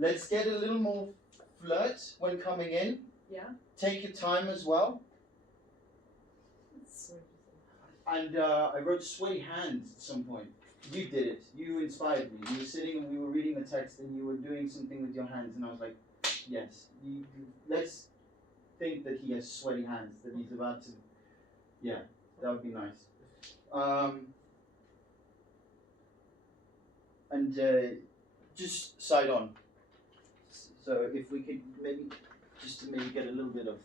Let's get a little more flirt when coming in. Yeah. Take your time as well. So And I wrote sweaty hands at some point. You did it. You inspired me. You were sitting and we were reading the text and you were doing something with your hands and I was like, yes. Let's think that he has sweaty hands, that he's about to, yeah, that would be nice. And just side on. So if we could maybe, just to maybe get a little bit of,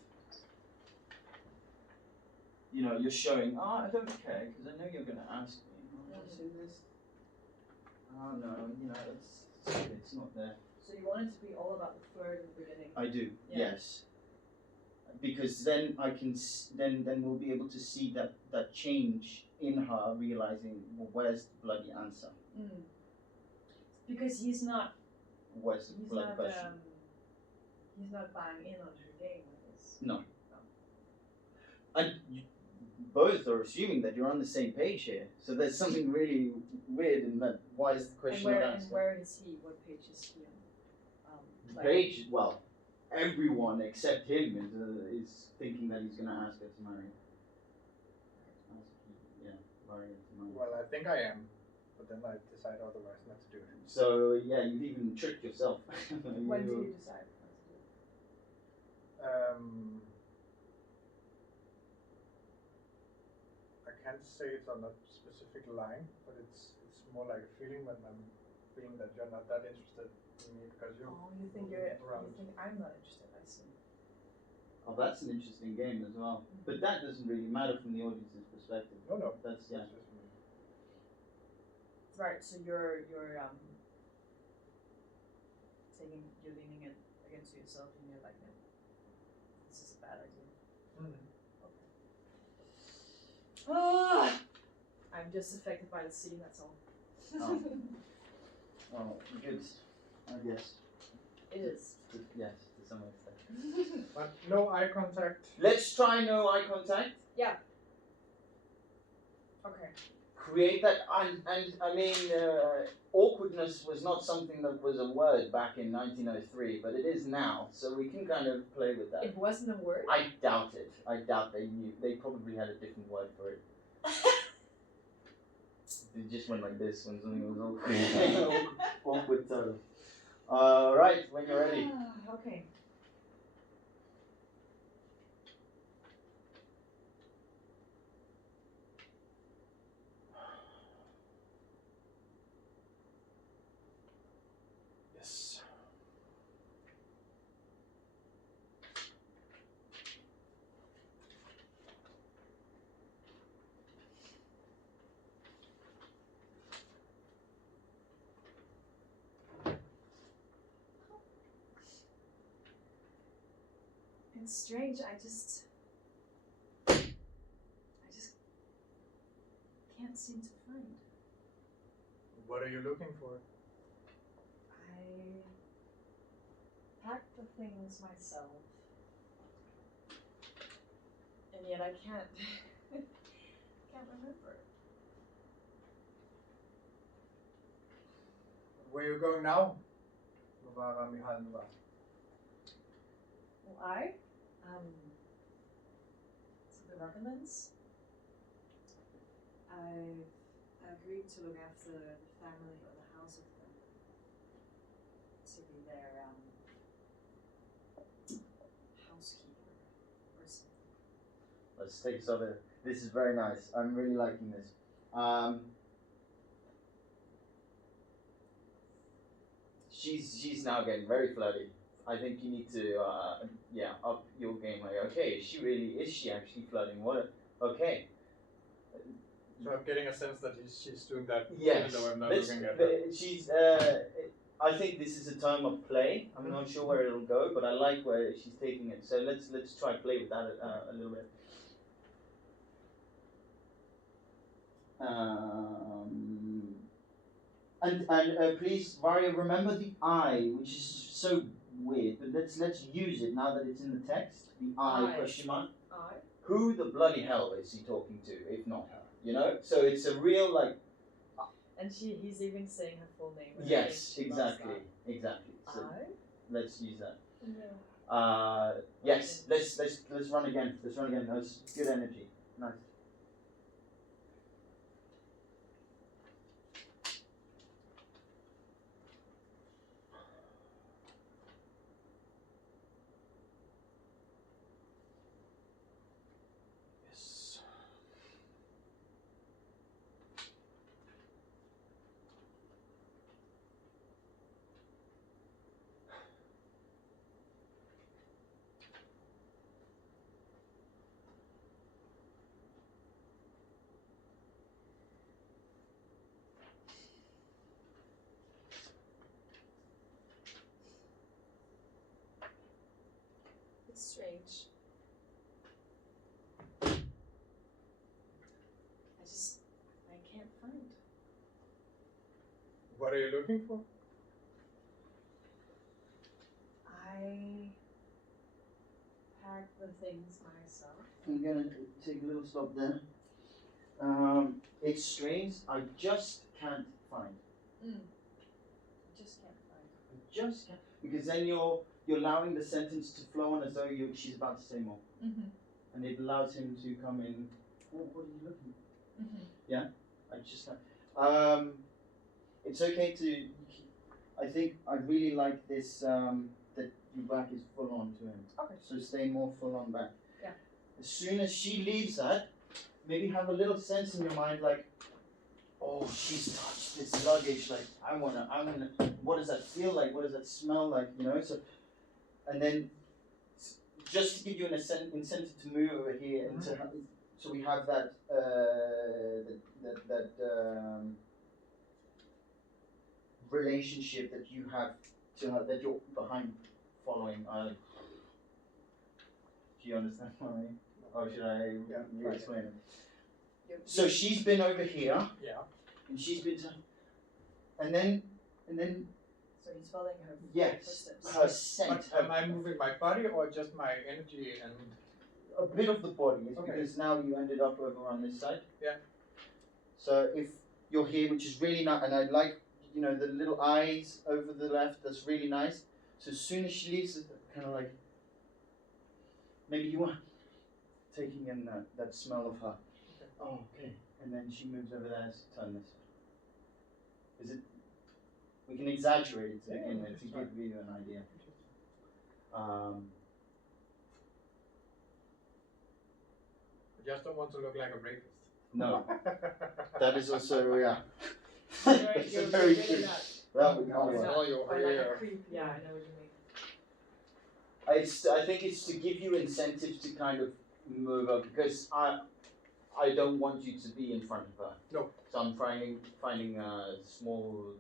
you know, you're showing, I don't care, because I know you're going to ask me, what's in this? Oh no, you know, it's not there. So you want it to be all about the flirt in the beginning? I do, yeah. yes. Because then I can, then we'll be able to see that change in her, realizing, well, where's the bloody answer? Mm. Because he's not. Where's the bloody question? He's not buying in on her game with this. No. And you both are assuming that you're on the same page here. So there's something really weird in that. Why is the question not answered? And where is he? What page is he on? The page, well, everyone except him is thinking that he's going to ask her to marry. Yeah, Varia to marry. Well, I think I am, but then I decide otherwise not to do it. So yeah, you've even tricked yourself. When do you decide not to do it? I can't say it's on a specific line, but it's more like a feeling when I'm feeling that you're not that interested in me because you. Oh, you think I'm not interested? I see. Oh, that's an interesting game as well. But that doesn't really matter from the audience's perspective. No. That's yeah. Just me. Right. So you're leaning it against yourself, and you're like, no, this is a bad idea. Okay. Ah, I'm just affected by the scene. That's all. Oh. Well, good. I guess. It is. Yes, to some extent. But no eye contact. Let's try no eye contact. Yeah. Okay. Create that, and I mean, awkwardness was not something that was a word back in 1903, but it is now, so we can kind of play with that. It wasn't a word? I doubt it. I doubt they knew. They probably had a different word for it. It just went like this when something was awkward. Awkward total. Right, when you're ready. Okay. Yes. It's strange. I just can't seem to find. What are you looking for? I packed the things myself, and yet I can't remember it. Where are you going now? Well, to the Rocklands. I agreed to look after the family or the house of them, to be their housekeeper or something. Let's take us over. This is very nice. I'm really liking this. She's now getting very flirty. I think you need to up your game. Like, okay, is she actually flirting? Okay. So I'm getting a sense that she's doing that Yes. even though I'm not looking at her. I think this is a time of play. I'm not sure where it'll go, but I like where she's taking it. So let's try play with that a little bit. And please, Varia, remember the I, which is so weird, but let's use it now that it's in the text. The I question mark. I? Who the bloody hell is he talking to, if not her? You know? So it's a real, like, And he's even saying her full name. and I Yes, think she loves exactly, exactly. So that. let's use that. Yeah. Yes, let's run again. Let's run again. That was good energy. Nice. Yes. It's strange. I can't find. What are you looking for? I pack the things myself. I'm gonna take a little stop there. It's strange. I just can't find. I just can't find. I just can't, because then you're allowing the sentence to flow on as though she's about to say more, and it allows him to come in. Oh, what are you looking for? Yeah, I just can't. It's okay to. I think I really like this. That your back is full on to him. Okay. So stay more full on back. Yeah. As soon as she leaves that, maybe have a little sense in your mind like, oh, she's touched this luggage. Like I wanna. What does that feel like? What does that smell like? You know. So, and then, just to give you an incentive to move over here and to, so we have that relationship that you have to her, that you're behind following. Do you understand what I mean? Or should I explain it? So she's been over here. Yeah. And she's been and then So he's following her yes, footsteps. her scent. But am I moving my body or just my energy and A bit of the body, Okay. because now you ended up over on this side. Yeah. So if you're here, which is really nice, and I like, the little eyes over the left, that's really nice. So as soon as she leaves, it's kind of like, maybe you are taking in that smell of her. Okay. Oh, okay. And then she moves over there to turn this way. We can exaggerate it to begin with to give you an idea. I just don't want to look like a rapist. No, that is also, yeah. You're That's very good true. at that. That would Oh, not work. oh, you're Or like here. a creep. Yeah, I know what you mean. I think it's to give you incentive to kind of move up, because I don't want you to be in front of her. No. So I'm finding small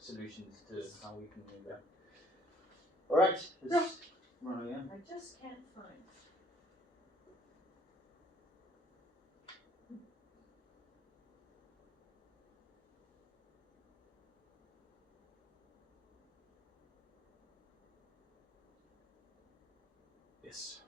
solutions to how we can do that. All right. Let's run again. I just can't find. Yes.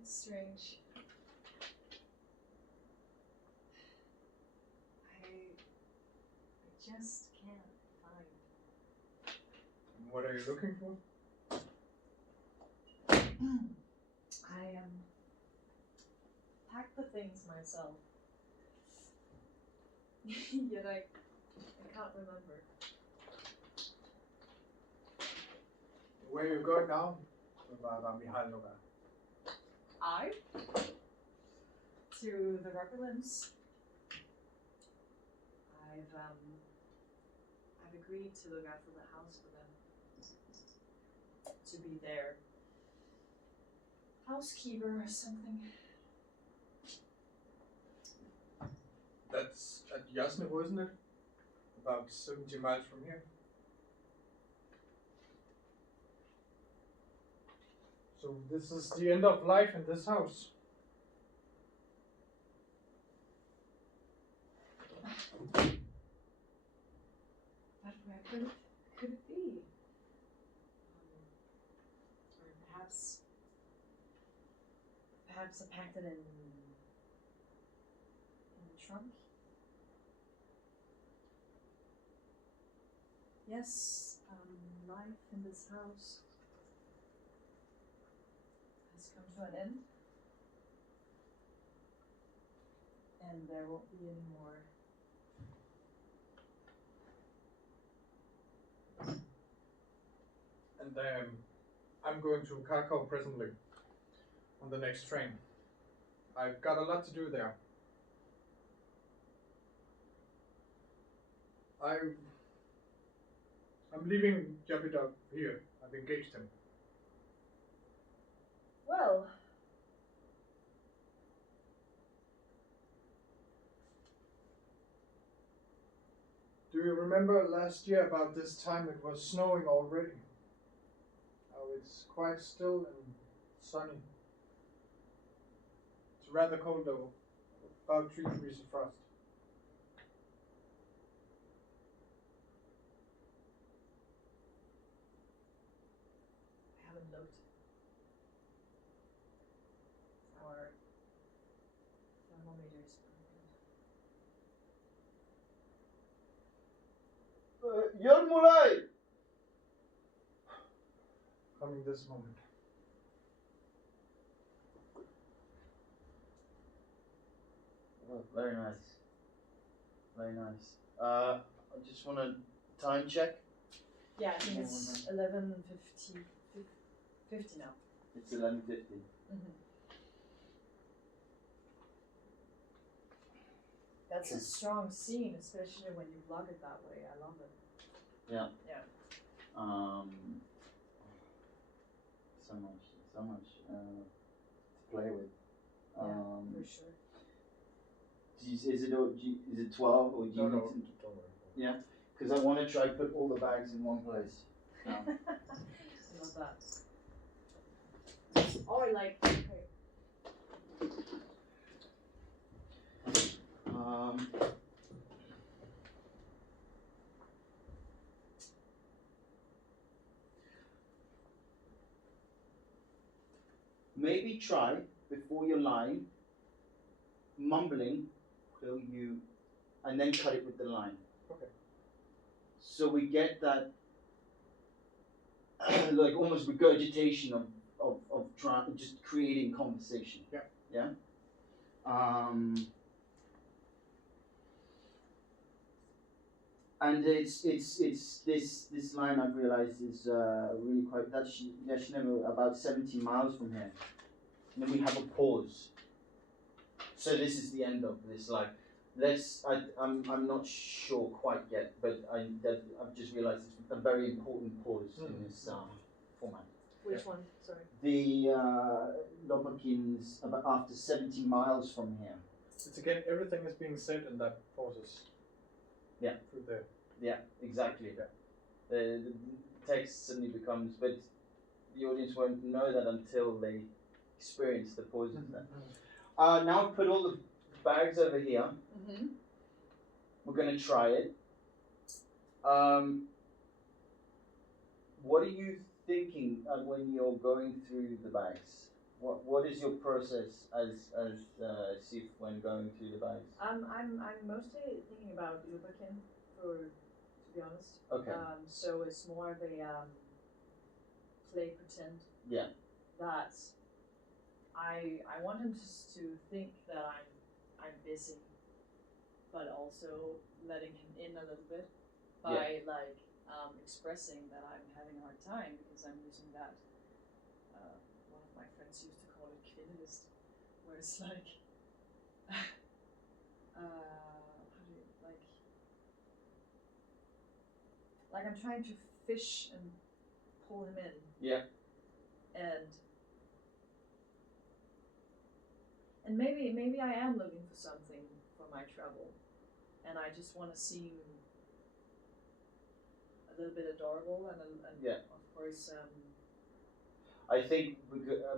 It's strange. I just can't find. What are you looking for? I pack the things myself. Yet I can't remember. Where are you going now? I? To the rubber limbs. I've agreed to look after the house for them. To be their housekeeper or something. That's at Jasnevo, isn't it? About 70 miles from here. So this is the end of life in this house. could it be? Or perhaps I packed it in the trunk. Yes, life in this house has come to an end, and there won't be any more. And I'm going to Krakow presently on the next train. I've got a lot to do there. I'm leaving Jupiter here. I've engaged him. Well, Do you remember last year about this time it was snowing already? Oh, it's quite still and sunny. It's rather cold though, about 3 degrees of frost. I haven't looked. Our thermometer is broken. Yarmulay! Coming this moment. Oh, very nice. Very nice. I just want to time check. Yeah, I think it's 11:50 now. It's 11:50. That's a strong scene, especially when you vlog it that way. I love it. Yeah. Yeah. So much to play with. For sure. Is it 12 or do you No, need no, to? don't worry. Yeah, because I want to try put all the bags in one place. I love that. Or like, okay. Maybe try before you're lying, mumbling till you, and then cut it with the line. Okay. So we get that like almost regurgitation of trying, just creating conversation. Yeah. Yeah. And it's this line I've realized is really quite that's never about 17 miles from here. And then we have a pause. So this is the end of this line. I'm not sure quite yet, but I've just realized it's a very important pause in this format. Which one? Sorry. The Lopakhin's about after 17 miles from here. It's again, everything is being said in that pauses. Yeah. Through there. Yeah, exactly. Yeah. The text suddenly becomes, but the audience won't know that until they experience the pauses. Now I've put all the bags over here. Mm-hmm. We're going to try it. What are you thinking when you're going through the bags? What is your process as Siff when going through the bags? I'm mostly thinking about Lopakhin, to be honest. Okay. So it's more of a play pretend. Yeah. That I want him to think that I'm busy, but also letting him in a little bit by expressing that I'm having a hard time because I'm using that. One of my friends used to call it kvindelist, where it's like, like I'm trying to fish and pull him in. Yeah. And maybe I am looking for something for my travel, and I just want to seem a little bit adorable and yeah. Of course. I think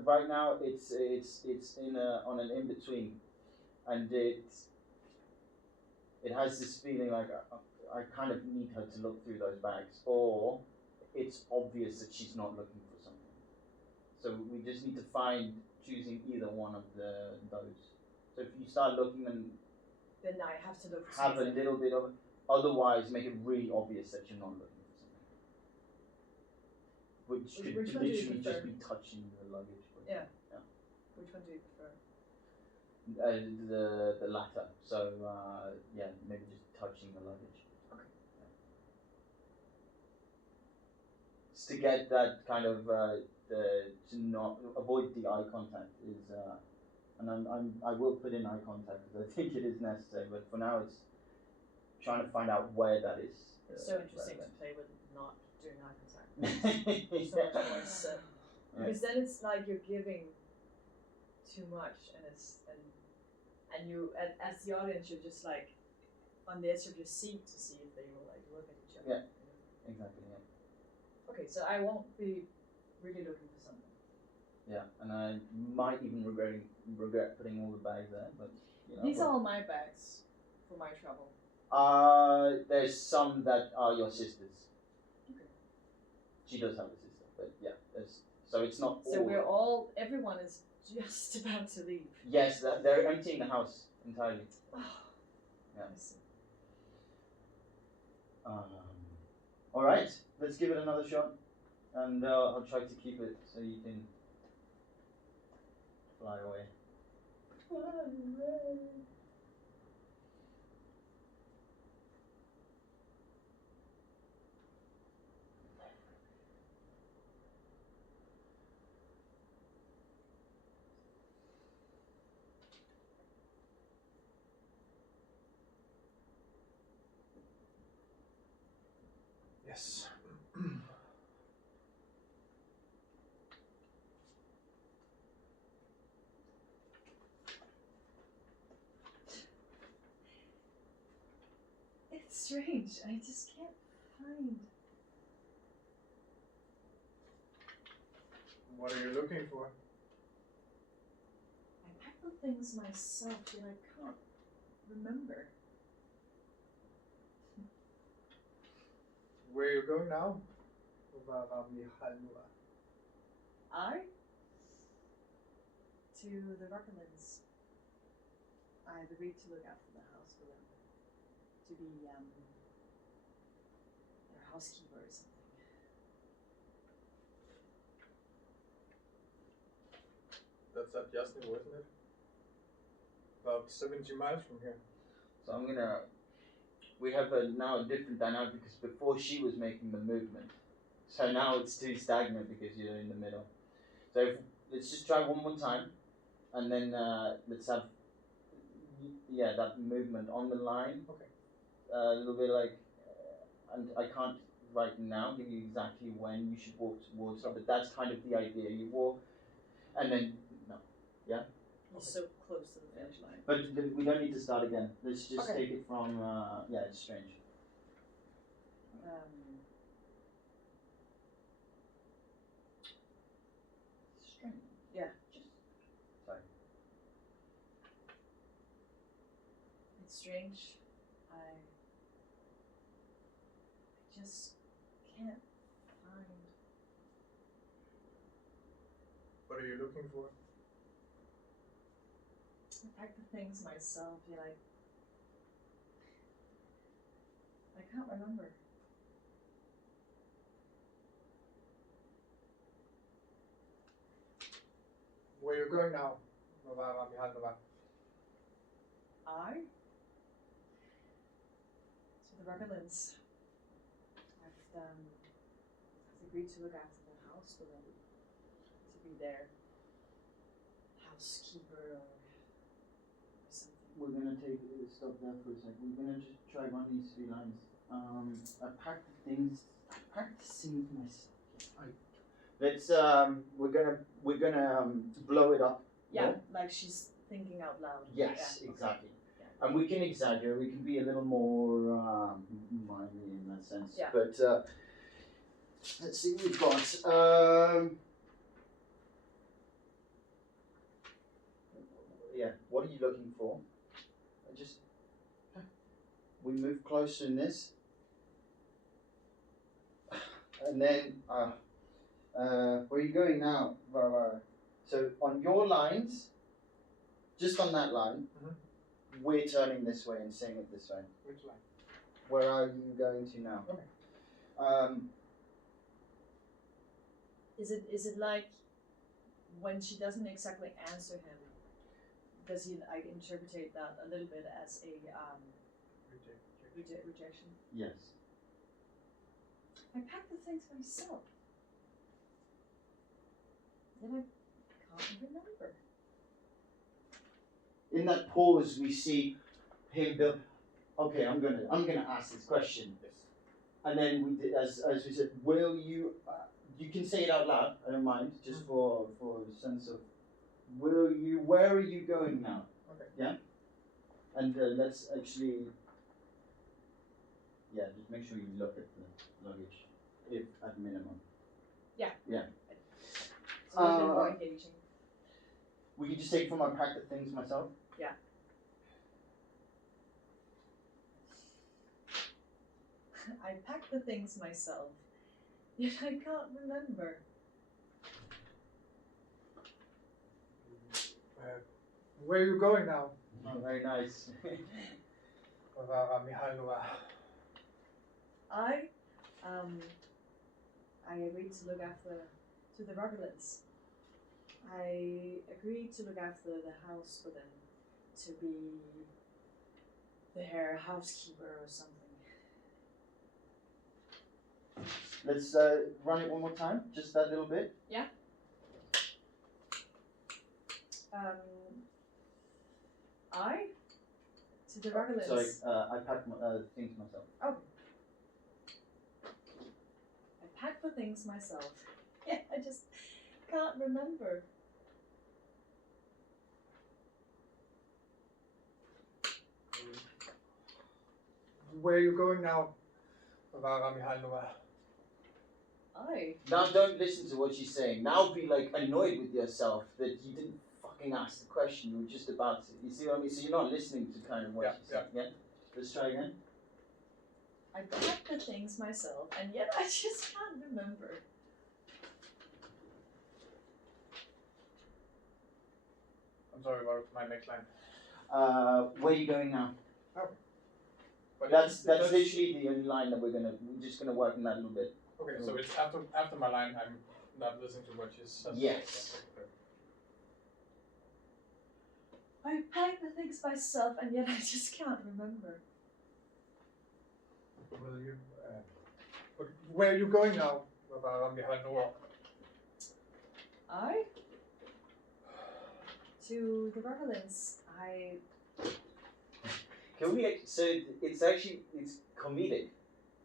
right now it's in on an in between, and it has this feeling like I kind of need her to look through those bags, or it's obvious that she's not looking for something. So we just need to find choosing either one of those. So if you start looking and Then I have to look for have something. a little bit of it, otherwise make it really obvious that you're not looking for something. Which could Which one do you literally just prefer? be touching the luggage. Yeah. Which one do you prefer? The latter. So yeah, maybe just touching the luggage. Okay. Yeah. Just to get that kind of to not avoid the eye contact is, and I will put in eye contact because I think it is necessary. But for now, it's trying to find out where that is. It's so interesting to play with not doing eye contact. Yeah. So much more so. Because then it's like you're giving too much, and and you as the audience, you're just like on the edge of your seat to see if they will like look at each other. Yeah. Exactly. Yeah. Okay, so I won't be really looking for something. Yeah, and I might even regret putting all the bags there, but you know. These are all my bags for my travel. There's some that are your sister's. Okay. She does have a sister, but yeah, so it's not. So we're all, everyone is just about to leave. Yes, they're emptying the house entirely. Oh, Yeah. I see. All right, let's give it another shot, and I'll try to keep it so you can fly away. Fly away. Yes. It's strange. I just can't find. What are you looking for? I packed the things myself, yet I can't remember. Where are you going now? I? To the Rocklands. I've agreed to look after the house for them. To be their housekeeper or something. That's at Jasny, isn't it? About 70 miles from here. So we have now a different dynamic because before she was making the movement. So now it's too stagnant because you're in the middle. So let's just try one more time, and then let's have that movement on the line. Okay. A little bit like, and I can't right now give you exactly when you should walk towards her, but that's kind of the idea. You walk, and then You're so close to the finish line. But we don't need to start again. Let's just Okay. take it from it's strange. Strange. Yeah. Sorry. It's strange. I just can't find. What are you looking for? I packed the things myself, yet I can't remember. Where are you going now? I? To the Rocklands. I've agreed to look after the house for them. To be their housekeeper or something. We're gonna stop there for a second. We're gonna just try run these 3 lines. I packed the things myself. Let's we're gonna blow it up. Yeah, more. like she's thinking out loud. Yes, Yeah, exactly. Yeah. And we can exaggerate. We can be a little more mindly in that sense. Yeah. But let's see what we've got. What are you looking for? we move closer in this. And then, where are you going now, Varia? So on your lines, just on that line, we're turning this way and saying it this way. Which line? Where are you going to now? Okay. Is it like when she doesn't exactly answer him, does he like interpret that a little bit as a rejection? Yes. I packed the things myself. Then I can't remember. In that pause, we see him build. Okay, I'm gonna ask this question. Yes. And then we did, as we said, will you? You can say it out loud. I don't mind, just for a sense of. Will you? Where are you going now? Okay. Yeah. And let's actually. Yeah, just make sure you look at the luggage, if at minimum. Yeah. Yeah. So we've been more engaging. We can just take from I packed the things myself. Yeah. I packed the things myself, yet I can't remember. Where are you going now? Oh, very nice. Varia Mihailova. I agreed to look after the Rogelins. I agreed to look after the house for them, to be their housekeeper or something. Let's run it one more time, just that little bit. Yeah. I to the Rogelins. Sorry, I packed things myself. Oh. I packed the things myself. Yeah, I just can't remember. Where are you going now, Varia Mihailova? Now don't listen to what she's saying. Now be like annoyed with yourself that you didn't fucking ask the question. You were just about to. You see what I mean? So you're not listening to kind of what she's saying. Yeah. Let's try again. I packed the things myself, and yet I just can't remember. I'm sorry, what was my next line? Where are you going now? Oh. But That's literally the only line that we're just gonna work on that a little bit. Okay, so it's after my line. I'm not listening to what she says. Yes. I packed the things myself, and yet I just can't remember. Will you? But where are you going now, Varia Mihailova? I to the Rogelins. Can we? So it's comedic.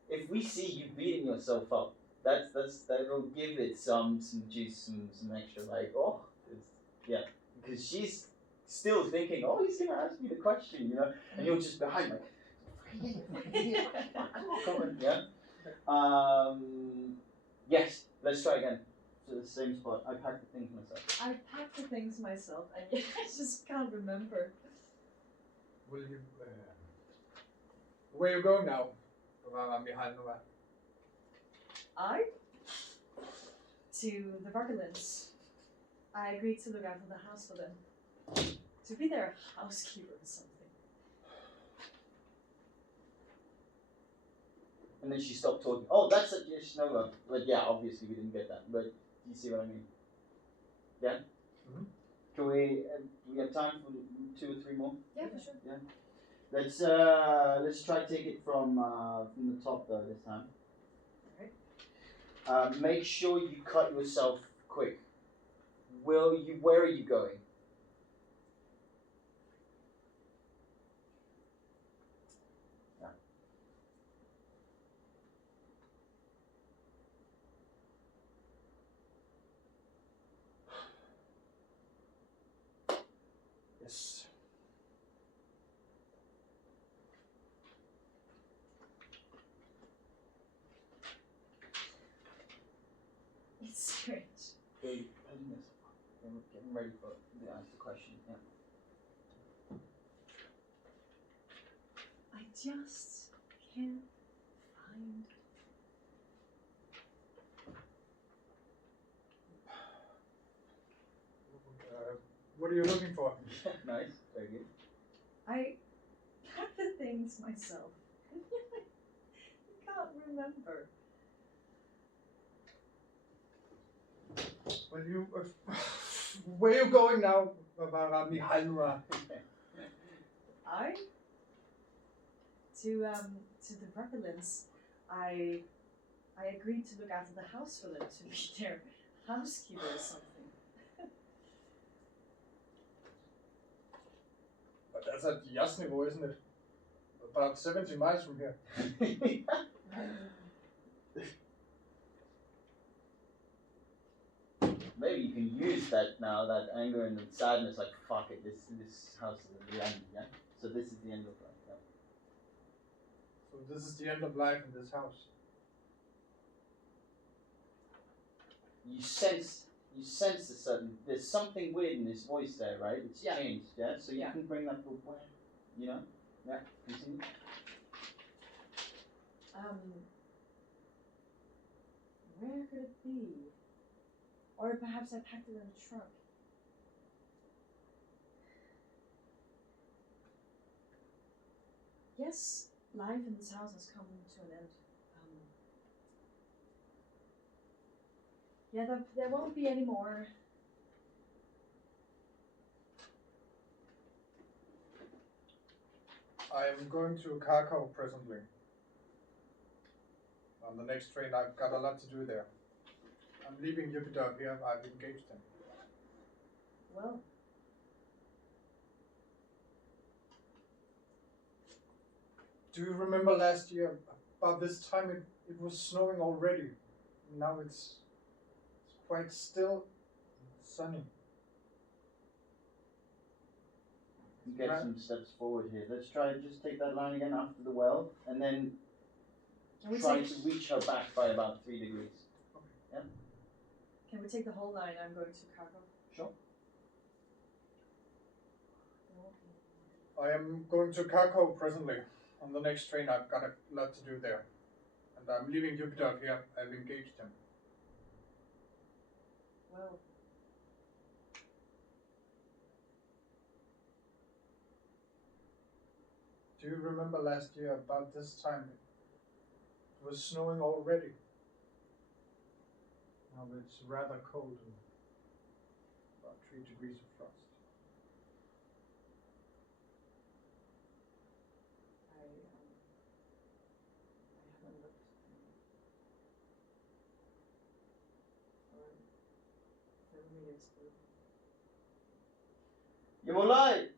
If we see you beating yourself up, that'll give it some juice, some extra because she's still thinking, oh, he's gonna ask me the question, and you're just behind like, come on, yeah. Yes, let's try again. To the same spot. I packed the things myself. I packed the things myself, and yet I just can't remember. Will you? Where are you going now, Varia Mihailova? I to the Rogelins. I agreed to look after the house for them, to be their housekeeper or something. And then she stopped talking. Oh, that's a just no. But yeah, obviously we didn't get that. But you see what I mean? Yeah. Mm-hmm. Can we? Do we have time for 2 or 3 more? Yeah, for sure. Yeah. Let's try take it from the top though this time. Alright. Make sure you cut yourself quick. Where are you going? Yeah. Yes. It's strange. Getting ready for the answer the question. Yeah. I just can't find. What are you looking for? Nice, very good. I packed the things myself. I can't remember. Well, you. Where are you going now, Varia? I to the Repellents, I agreed to look after the house for them, to be their housekeeper or something. But that's at Jasniveau, isn't it? About 70 miles from here. Maybe you can use that now, that anger and sadness, like fuck it, this house is at the end, yeah? So this is the end of life, yeah. So this is the end of life in this house. You sense a certain, there's something weird in his voice there, right? It's changed, yeah? So you can bring that to where, you know? Yeah, continue. Where could it be? Or perhaps I packed it in a trunk. Yes, life in this house has come to an end. Yeah, there won't be any more. I'm going to Krakow presently. On the next train, I've got a lot to do there. I'm leaving Jupiter up here. I've engaged him. Well, do you remember last year, about this time it was snowing already? Now it's quite still and sunny. You get some steps forward here. Let's try just take that line again after the well, and then try to reach her back by about 3 degrees. Okay. Yeah? Can we take the whole line? I'm going to Krakow. Sure. I am going to Krakow presently. On the next train, I've got a lot to do there. And I'm leaving Jupiter up here. I've engaged him. Well. Do you remember last year, about this time, it was snowing already? Now it's rather cold and about 3 degrees of frost. I haven't looked. Or thermometers blue. You're alive!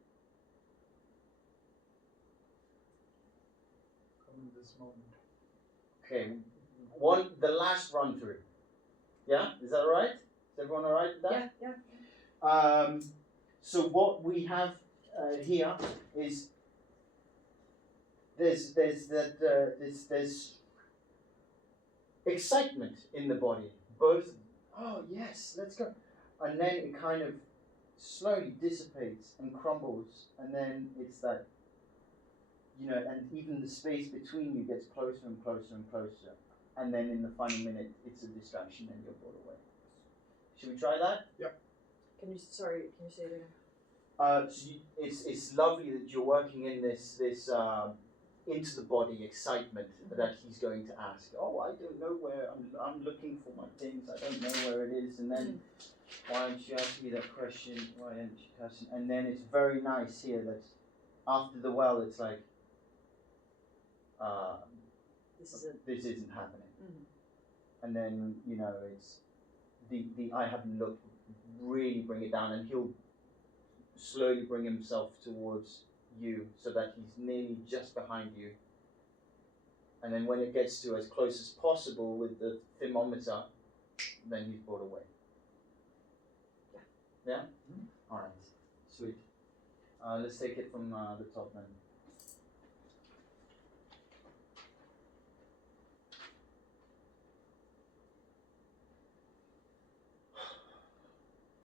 This moment. Okay, the last run through. Yeah, is that all right? Is everyone all right with that? Yeah. So what we have here is there's excitement in the body. Both, oh yes, let's go, and then it kind of slowly dissipates and crumbles, and then it's that. You know, and even the space between you gets closer and closer and closer. And then in the final minute, it's a distraction and you're brought away. Should we try that? Yep. Can you say it again? So it's lovely that you're working in this into the body excitement that he's going to ask. Oh, I don't know where, I'm looking for my things, I don't know where it is. And then, why aren't you asking me that question? Why aren't you asking? And then it's very nice here that after the well, it's like, this isn't happening. And then, you know, it's the I haven't looked, really bring it down, and he'll slowly bring himself towards you so that he's nearly just behind you. And then when it gets to as close as possible with the thermometer, then he's brought away. Yeah? Alright, sweet. Let's take it from the top then.